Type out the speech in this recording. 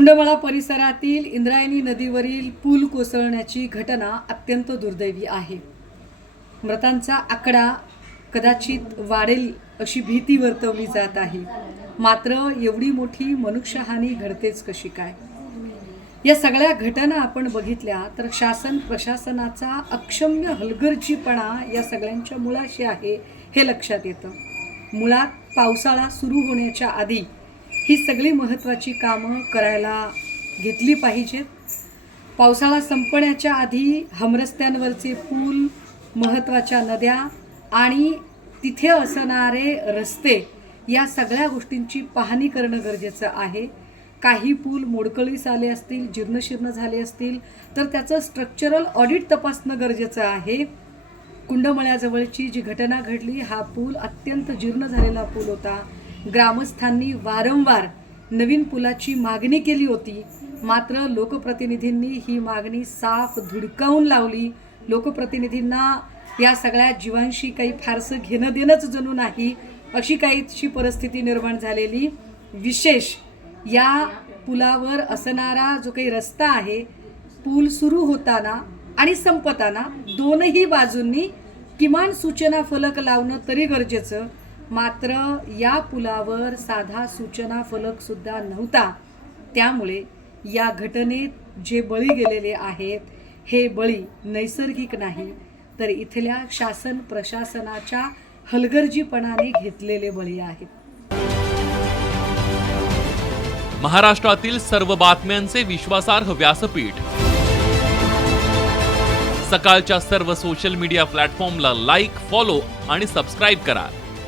कुंडमळा परिसरातील इंद्रायणी नदीवरील पूल कोसळण्याची घटना अत्यंत दुर्दैवी आहे. मृतांचा आकडा कदाचित वाढेल अशी भीती वर्तवली जात आहे. मात्र एवढी मोठी मनुष्यहानी घडतेच कशी काय? या सगळ्या घटना आपण बघितल्या तर शासन प्रशासनाचा अक्षम्य हलगर्जीपणा या सगळ्यांच्या मुळाशी आहे हे लक्षात येतं. मुळात पावसाळा सुरू होण्याच्या आधी ही सगळी महत्त्वाची कामं करायला घेतली पाहिजेत. पावसाळा संपण्याच्या आधी हमरस्त्यांवरचे पूल महत्त्वाच्या नद्या आणि तिथे असणारे रस्ते या सगळ्या गोष्टींची पाहणी करणं गरजेचं आहे. काही पूल मोडकळीस आले असतील जीर्णशीर्ण झाले असतील तर त्याचं स्ट्रक्चरल ऑडिट तपासणं गरजेचं आहे. कुंडमळ्याजवळची जी घटना घडली हा पूल अत्यंत जीर्ण झालेला पूल होता. ग्रामस्थांनी वारंवार नवीन पुलाची मागणी केली होती. मात्र लोकप्रतिनिधींनी ही मागणी साफ धुडकावून लावली. लोकप्रतिनिधींना या सगळ्या जीवांशी काही फारसं घेणं देणंच जणू नाही अशी काहीशी परिस्थिती निर्माण झालेली. विशेष या पुलावर असणारा जो काही रस्ता आहे पूल सुरू होताना आणि संपताना दोनही बाजूंनी किमान सूचना फलक लावणं तरी गरजेचं. मात्र या पुलावर साधा सूचना फलक सुद्धा नव्हता. त्यामुळे या घटनेत जे बळी गेलेले आहेत हे बळी नैसर्गिक नाही तर इथल्या शासन प्रशासनाच्या हलगर्जीपणाने घेतलेले बळी आहेत. महाराष्ट्रातील सर्व बातम्यांचे विश्वासार्ह व्यासपीठ. सकाळच्या सर्व सोशल मीडिया प्लॅटफॉर्मला लाईक फॉलो आणि सबस्क्राईब करा.